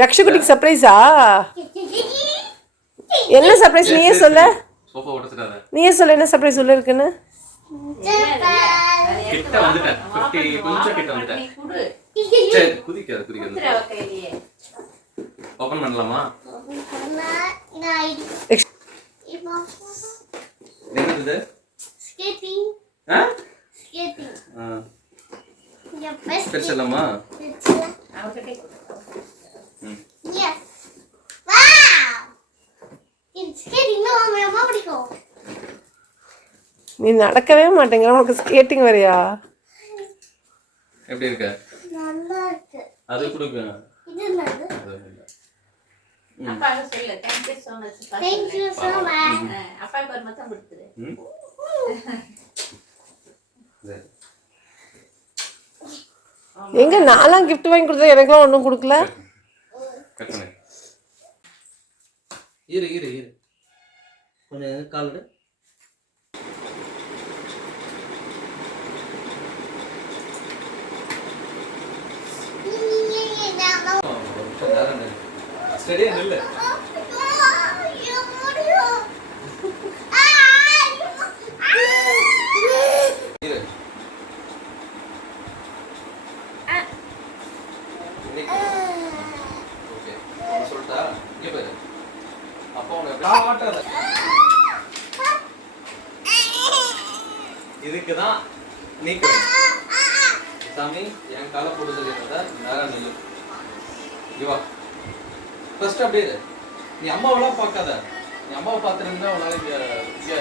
யக்ஷகுட்டிக்கு சர்ப்ரைஸா? என்ன சர்ப்ரைஸ் நீயே சொல்ல. சோஃபா உடைச்சிடாத. நீயே சொல்ல என்ன சர்ப்ரைஸ் உள்ள இருக்குன்னு. கிட்ட வந்துட்டேன். 50 கொஞ்சம் கிட்ட வந்துட்டேன். சரி குதிக்காத. ஓபன் பண்ணலாமா? என்னது? ஸ்கேட்டிங். ஸ்கேட்டிங். பெருசலமா? எஸ். வாவ்! இந்த ஸ்கேட்டிங் ரொம்ப பிடிக்கும். நீ நடக்கவே மாட்டேங்கிற, உனக்கு ஸ்கேட்டிங் வரையா? எப்படி இருக்கு? நல்லா இருக்கு. அது கொடுங்க. இது என்னது? அப்பா சொல்ல thank you so much. Thank you so much. அப்பா ஒரு மத்தம் கொடுத்துரு. எங்க நான்லாம் gift வாங்கி கொடுத்தா எனக்குலாம் ஒண்ணும் கொடுக்கல. கட் பண்ணு. இரு கொஞ்சம் கால்டு. ஸ்டடியா நில்லு. இதுக்குதான் நீக்க சாமி என் காலை போடுறது நேரம் நில்லு. இவா ஃபர்ஸ்ட் அப்படியே நீ அம்மாவெல்லாம் பார்க்காத. நீ அம்மாவை பார்த்துருந்தா உன்னால இங்க